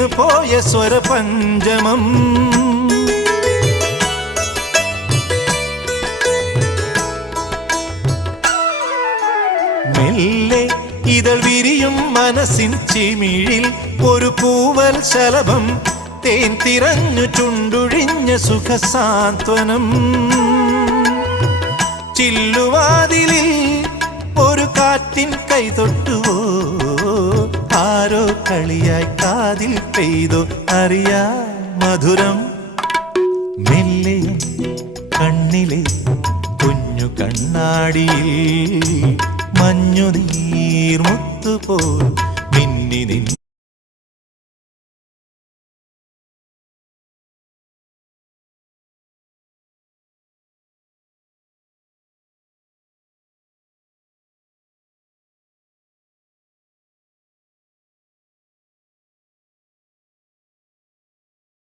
വീണുപോയ സ്വരപഞ്ചമം. മെല്ലെ ഇതൾ വിരിയും മനസ്സിൻ ചിമിഴിൽ ഒരു പൂവൽ ശലഭം, തേൻ തിരഞ്ഞു ചുണ്ടൊഴിഞ്ഞ സുഖസാന്ത്വനം. ചില്ലുവാതിലിൽ ഒരു കാറ്റിൻ കൈതൊട്ടുവോ, ആരോ കളിയായി കാതിൽ പെയ്തോ അറിയാ മധുരം. മെല്ലെ കണ്ണിലെ കുഞ്ഞു കണ്ണാടിയിൽ മഞ്ഞുനീർമുത്തുപോൽ മിന്നി നിൻ